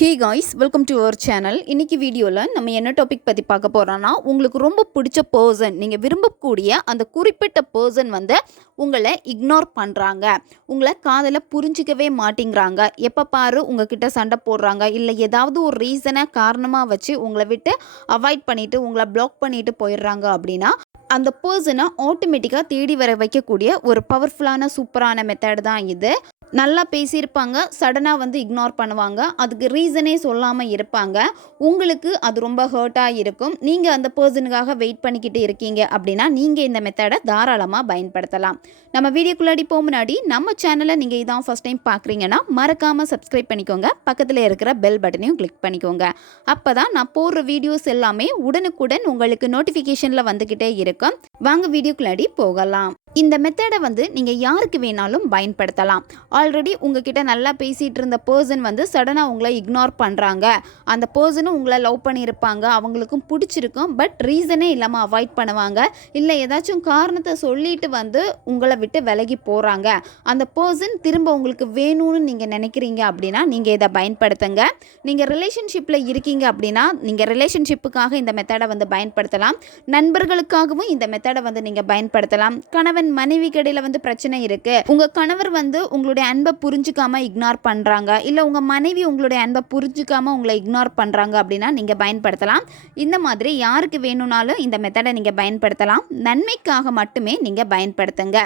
Hey guys, welcome to our channel. இன்றைக்கி வீடியோவில் நம்ம என்ன டாபிக் பற்றி பார்க்க போகிறோன்னா, உங்களுக்கு ரொம்ப பிடிச்ச பர்சன், நீங்கள் விரும்பக்கூடிய அந்த குறிப்பிட்ட பர்சன் உங்களை இக்னோர் பண்ணுறாங்க, உங்களை காதில் புரிஞ்சிக்கவே மாட்டேங்கிறாங்க, எப்போ பாரு உங்ககிட்ட சண்டை போடுறாங்க, இல்லை ஏதாவது ஒரு ரீசனை காரணமாக வச்சு உங்களை விட்டு அவாய்ட் பண்ணிவிட்டு உங்களை பிளாக் பண்ணிவிட்டு போயிடுறாங்க அப்படின்னா, அந்த பர்சனை ஆட்டோமேட்டிக்காக தேடி வர வைக்கக்கூடிய ஒரு பவர்ஃபுல்லான சூப்பரான மெத்தட் தான் இது. நல்லா பேசியிருப்பாங்க, சடனாக இக்னோர் பண்ணுவாங்க, அதுக்கு ரீசனே சொல்லாமல் இருப்பாங்க. உங்களுக்கு அது ரொம்ப ஹர்ட்டாக இருக்கும். நீங்கள் அந்த பர்சனுக்காக வெயிட் பண்ணிக்கிட்டு இருக்கீங்க அப்படின்னா நீங்கள் இந்த மெத்தடை தாராளமாக பயன்படுத்தலாம். நம்ம வீடியோக்குள்ளாடி போக முன்னாடி நம்ம சேனலை நீங்கள் இதான் ஃபஸ்ட் டைம் பார்க்குறீங்கன்னா மறக்காமல் சப்ஸ்கிரைப் பண்ணிக்கோங்க, பக்கத்தில் இருக்கிற பெல் பட்டனையும் கிளிக் பண்ணிக்கோங்க. அப்போ தான் நான் போடுற வீடியோஸ் எல்லாமே உடனுக்குடன் உங்களுக்கு நோட்டிஃபிகேஷனில் வந்துக்கிட்டே இருக்கும். வாங்க வீடியோக்குள்ளாடி போகலாம். இந்த மெத்தடை நீங்கள் யாருக்கு வேணாலும் பயன்படுத்தலாம். ஆல்ரெடி உங்ககிட்ட நல்லா பேசிகிட்டு இருந்த பர்சன் சடனாக உங்களை இக்னோர் பண்ணுறாங்க, அந்த பர்சனும் உங்களை லவ் பண்ணியிருப்பாங்க, அவங்களுக்கும் பிடிச்சிருக்கும், பட் ரீசனே இல்லாமல் அவாய்ட் பண்ணுவாங்க, இல்லை ஏதாச்சும் காரணத்தை சொல்லிட்டு உங்களை விட்டு விலகி போகிறாங்க, அந்த பர்சன் திரும்ப உங்களுக்கு வேணும்னு நீங்கள் நினைக்கிறீங்க அப்படின்னா நீங்கள் இதை பயன்படுத்துங்க. நீங்கள் ரிலேஷன்ஷிப்பில் இருக்கீங்க அப்படின்னா நீங்கள் ரிலேஷன்ஷிப்புக்காக இந்த மெத்தடை பயன்படுத்தலாம். நண்பர்களுக்காகவும் இந்த மெத்தடை நீங்கள் பயன்படுத்தலாம். கணவன் மனைவி கடையில் பிரச்சனை இருக்கு, உங்க கணவர் உங்களுடைய அன்பை புரிஞ்சுக்காம இக்னோர் பண்றாங்க, இல்ல உங்க மனைவி உங்களுடைய அன்பை புரிஞ்சுக்காம உங்களை இக்னோர் பண்றாங்க அப்படின்னா நீங்க பயன்படுத்தலாம். இந்த மாதிரி யாருக்கு வேணும்னாலும் இந்த மெத்தடை நீங்க பயன்படுத்தலாம். நன்மைக்காக மட்டுமே நீங்க பயன்படுத்துங்க.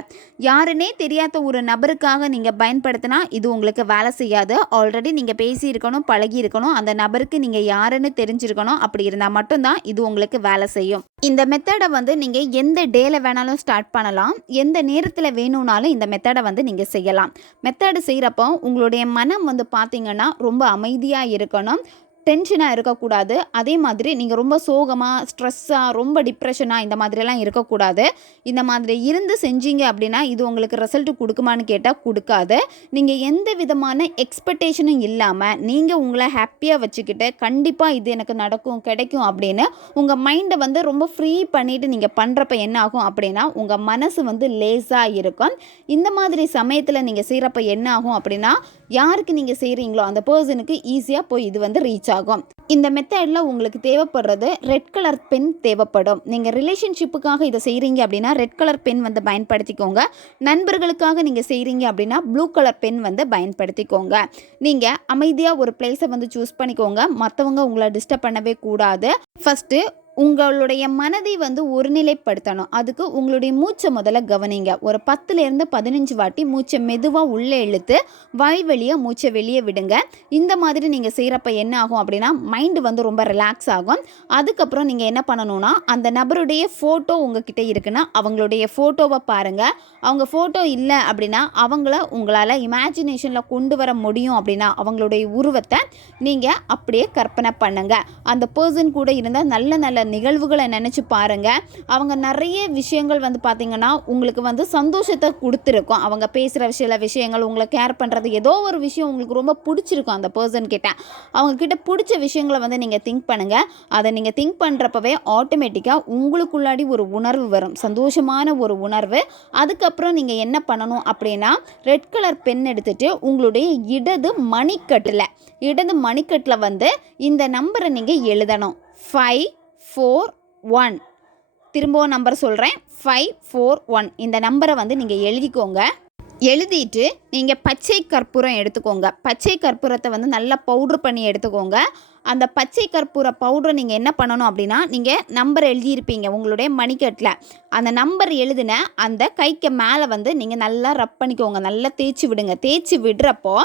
யாருன்னே தெரியாத ஒரு நபருக்காக நீங்க பயன்படுத்தினா இது உங்களுக்கு வேலை செய்யாது. ஆல்ரெடி நீங்க பேசி இருக்கணும், பழகி இருக்கணும், அந்த நபருக்கு நீங்க யாருன்னு தெரிஞ்சிருக்கணும். அப்படி இருந்தால் மட்டும்தான் இது உங்களுக்கு வேலை செய்யும். இந்த மெத்தடை நீங்க எந்த டேல வேணாலும் ஸ்டார்ட் பண்ணலாம், எந்த நேரத்தில் வேணும்னாலும் இந்த மெத்தடை நீங்கள் செய்யலாம். மெத்தடு செய்கிறப்போ உங்களுடைய மனம் பார்த்தீங்கன்னா ரொம்ப அமைதியாக இருக்கணும், டென்ஷனாக இருக்கக்கூடாது. அதே மாதிரி நீங்கள் ரொம்ப சோகமாக, ஸ்ட்ரெஸ்ஸாக, ரொம்ப டிப்ரெஷனாக இந்த மாதிரிலாம் இருக்கக்கூடாது. இந்த மாதிரி இருந்து செஞ்சீங்க அப்படின்னா இது உங்களுக்கு ரிசல்ட் கொடுக்குமான்னு கேட்டால் கொடுக்காது. நீங்கள் எந்த விதமான எக்ஸ்பெக்டேஷனும் இல்லாமல் நீங்கள் உங்களை ஹாப்பியாக வச்சுக்கிட்டு கண்டிப்பாக இது எனக்கு நடக்கும், கிடைக்கும் அப்படின்னு உங்கள் மைண்டை ரொம்ப ஃப்ரீ பண்ணிவிட்டு நீங்கள் பண்ணுறப்ப என்ன ஆகும் அப்படின்னா உங்கள் மனசு லேஸாக இருக்கும். இந்த மாதிரி சமயத்தில் நீங்கள் செய்கிறப்ப என்ன ஆகும் அப்படின்னா யாருக்கு நீங்கள் செய்கிறீங்களோ அந்த பர்சனுக்கு ஈஸியாக போய் இது ரீச் ஆகும். இந்த மெத்தடில் உங்களுக்கு தேவைப்படுறது ரெட் கலர் பென் தேவைப்படும். நீங்கள் ரிலேஷன்ஷிப்புக்காக இதை செய்கிறீங்க அப்படின்னா ரெட் கலர் பென் பயன்படுத்திக்கோங்க. நண்பர்களுக்காக நீங்கள் செய்கிறீங்க அப்படின்னா ப்ளூ கலர் பென் பயன்படுத்திக்கோங்க. நீங்கள் அமைதியாக ஒரு பிளேஸை சூஸ் பண்ணிக்கோங்க. மற்றவங்க உங்களை டிஸ்டர்ப் பண்ணவே கூடாது. ஃபஸ்ட்டு உங்களுடைய மனதை ஒருநிலைப்படுத்தணும். அதுக்கு உங்களுடைய மூச்சை முதல்ல கவனிங்க. ஒரு 10லேருந்து 15 வாட்டி மூச்சை மெதுவாக உள்ளே இழுத்து வாய் வழியாக மூச்சை வெளியே விடுங்க. இந்த மாதிரி நீங்கள் செய்கிறப்ப என்ன ஆகும் அப்படின்னா மைண்டு ரொம்ப ரிலாக்ஸ் ஆகும். அதுக்கப்புறம் நீங்கள் என்ன பண்ணணும்னா அந்த நபருடைய ஃபோட்டோ உங்ககிட்ட இருக்குன்னா அவங்களுடைய ஃபோட்டோவை பாருங்கள். அவங்க ஃபோட்டோ இல்லை அப்படின்னா அவங்கள உங்களால் இமேஜினேஷனில் கொண்டு வர முடியும் அப்படின்னா அவங்களுடைய உருவத்தை நீங்கள் அப்படியே கற்பனை பண்ணுங்கள். அந்த பர்சன் கூட இருந்தால் நல்ல நல்ல நிகழ்வுகளை நினச்சி பாருங்கள். அவங்க நிறைய விஷயங்கள் பார்த்தீங்கன்னா உங்களுக்கு சந்தோஷத்தை கொடுத்துருக்கும். அவங்க பேசுகிற சில விஷயங்கள், உங்களை கேர் பண்ணுறது, ஏதோ ஒரு விஷயம் உங்களுக்கு ரொம்ப பிடிச்சிருக்கும். அந்த பர்சன் கிட்ட அவங்கக்கிட்ட பிடிச்ச விஷயங்களை நீங்கள் திங்க் பண்ணுங்கள். அதை நீங்கள் திங்க் பண்ணுறப்பவே ஆட்டோமேட்டிக்காக உங்களுக்குள்ளாடி ஒரு உணர்வு வரும், சந்தோஷமான ஒரு உணர்வு. அதுக்கப்புறம் நீங்கள் என்ன பண்ணணும் அப்படின்னா ரெட் கலர் பென் எடுத்துகிட்டு உங்களுடைய இடது மணிக்கட்டில் இந்த நம்பரை நீங்கள் எழுதணும். 541. திரும்பவும் நம்பர் சொல்கிறேன், 541. இந்த நம்பரை நீங்கள் எழுதிக்கோங்க. எழுதிட்டு நீங்கள் பச்சை கற்பூரம் எடுத்துக்கோங்க. பச்சை கற்பூரத்தை நல்லா பவுட்ரு பண்ணி எடுத்துக்கோங்க. அந்த பச்சை கற்பூர பவுடரை நீங்கள் என்ன பண்ணணும் அப்படின்னா நீங்கள் நம்பர் எழுதியிருப்பீங்க உங்களுடைய மணிக்கட்டில். அந்த நம்பர் எழுதின அந்த கைக்கு மேலே நீங்கள் நல்லா ரப் பண்ணிக்கோங்க, நல்லா தேய்ச்சி விடுங்க. தேய்ச்சி விடுறப்போ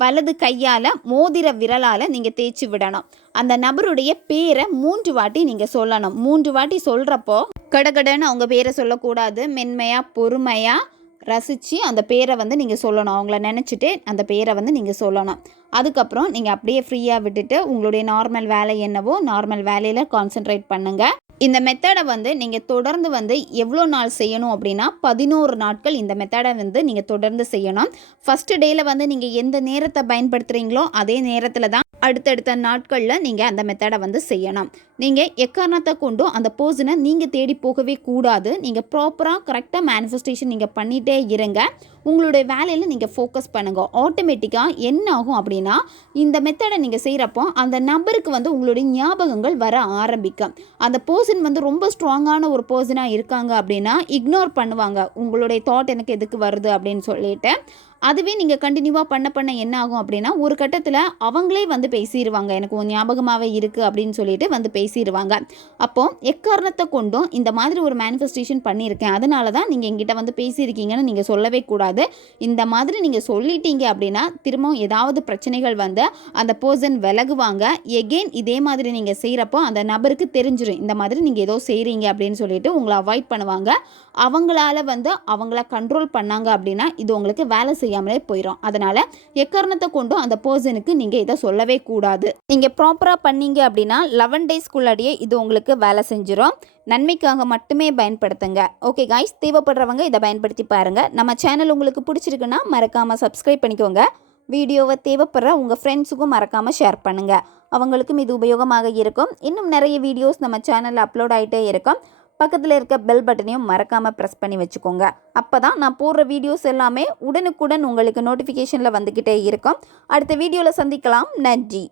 வலது கையால் மோதிர விரலால் நீங்கள் தேய்ச்சி விடணும். அந்த நபருடைய பேரை 3 வாட்டி நீங்கள் சொல்லணும். 3 வாட்டி சொல்கிறப்போ கடகடன்னு அவங்க பேரை சொல்லக்கூடாது. மென்மையாக பொறுமையாக ரசித்து அந்த பேரை நீங்கள் சொல்லணும். அவங்கள நினச்சிட்டு அந்த பேரை நீங்கள் சொல்லணும். அதுக்கப்புறம் நீங்கள் அப்படியே ஃப்ரீயாக விட்டுட்டு உங்களுடைய நார்மல் வேலை என்னவோ நார்மல் வேலையில் கான்சென்ட்ரேட் பண்ணுங்கள். இந்த மெத்தடை நீங்கள் தொடர்ந்து எவ்வளோ நாள் செய்யணும் அப்படின்னா 11 நாட்கள் இந்த மெத்தடை நீங்கள் தொடர்ந்து செய்யணும். ஃபஸ்ட்டு டேயில் நீங்கள் எந்த நேரத்தை பயன்படுத்துகிறீங்களோ அதே நேரத்தில் தான் அடுத்தடுத்த நாட்களில் நீங்கள் அந்த மெத்தடை செய்யணும். நீங்கள் எக்காரணத்தை கொண்டும் அந்த பர்சனை நீங்கள் தேடி போகவே கூடாது. நீங்கள் ப்ராப்பராக கரெக்டாக மேனிஃபெஸ்டேஷன் நீங்கள் பண்ணிகிட்டே இருங்க. உங்களுடைய வேலையில் நீங்கள் ஃபோக்கஸ் பண்ணுங்கள். ஆட்டோமேட்டிக்காக என்ன ஆகும் அப்படின்னா, இந்த மெத்தடை நீங்கள் செய்கிறப்போ அந்த நபருக்கு வந்து உங்களுடைய ஞாபகங்கள் வர ஆரம்பிக்கும். அந்த பர்சன் வந்து ரொம்ப ஸ்ட்ராங்கான ஒரு பர்சனாக இருக்காங்க அப்படின்னா இக்னோர் பண்ணுவாங்க. உங்களுடைய தாட் எனக்கு எதுக்கு வருது அப்படின்னு சொல்லிட்டு. அதுவே நீங்கள் கண்டினியூவாக பண்ண என்ன ஆகும் அப்படின்னா, ஒரு கட்டத்தில் அவங்களே வந்து பேசிடுவாங்க. எனக்கு உன் ஞாபகமாகவே இருக்குது அப்படின்னு சொல்லிட்டு வந்து பேசிடுவாங்க. அப்போது எக்காரணத்தை கொண்டும் இந்த மாதிரி ஒரு மேனிஃபெஸ்டேஷன் பண்ணியிருக்கேன், அதனால தான் நீங்கள் எங்கிட்ட வந்து பேசியிருக்கீங்கன்னு நீங்கள் சொல்லவே கூடாது. இந்த மாதிரி நீங்கள் சொல்லிட்டீங்க அப்படின்னா திரும்பவும் ஏதாவது பிரச்சனைகள் வந்து அந்த பர்சன் விலகுவாங்க. எகெயின் இதே மாதிரி நீங்கள் செய்கிறப்போ அந்த நபருக்கு தெரிஞ்சிடும், இந்த மாதிரி நீங்கள் ஏதோ செய்கிறீங்க அப்படின்னு சொல்லிட்டு உங்களை அவாய்ட் பண்ணுவாங்க. அவங்களால வந்து அவங்கள கண்ட்ரோல் பண்ணாங்க அப்படின்னா இது உங்களுக்கு வேலை செய்யாமலே போயிடும். அதனால் எக்காரணத்தை கொண்டும் அந்த பர்சனுக்கு நீங்கள் இதை சொல்லவே கூடாது. நீங்கள் ப்ராப்பராக பண்ணீங்க அப்படின்னா 11 டேஸ்க்குள்ளாடியே இது உங்களுக்கு வேலை செஞ்சிடும். நன்மைக்காக மட்டுமே பயன்படுத்துங்க. ஓகே காய்ஸ், தேவைப்படுறவங்க இதை பயன்படுத்தி பாருங்கள். நம்ம சேனல் உங்களுக்கு பிடிச்சிருக்குன்னா மறக்காமல் சப்ஸ்கிரைப் பண்ணிக்கோங்க. வீடியோவை தேவைப்படுற உங்கள் ஃப்ரெண்ட்ஸுக்கும் மறக்காமல் ஷேர் பண்ணுங்கள். அவங்களுக்கும் இது உபயோகமாக இருக்கும். இன்னும் நிறைய வீடியோஸ் நம்ம சேனலில் அப்லோட் ஆகிட்டே இருக்கும். பக்கத்தில் இருக்க பெல் பட்டனையும் மறக்காமல் ப்ரெஸ் பண்ணி வச்சுக்கோங்க. அப்போ தான் நான் போடுற வீடியோஸ் எல்லாமே உடனுக்குடன் உங்களுக்கு நோட்டிஃபிகேஷனில் வந்துக்கிட்டே இருக்கும். அடுத்த வீடியோவில் சந்திக்கலாம். நன்றி.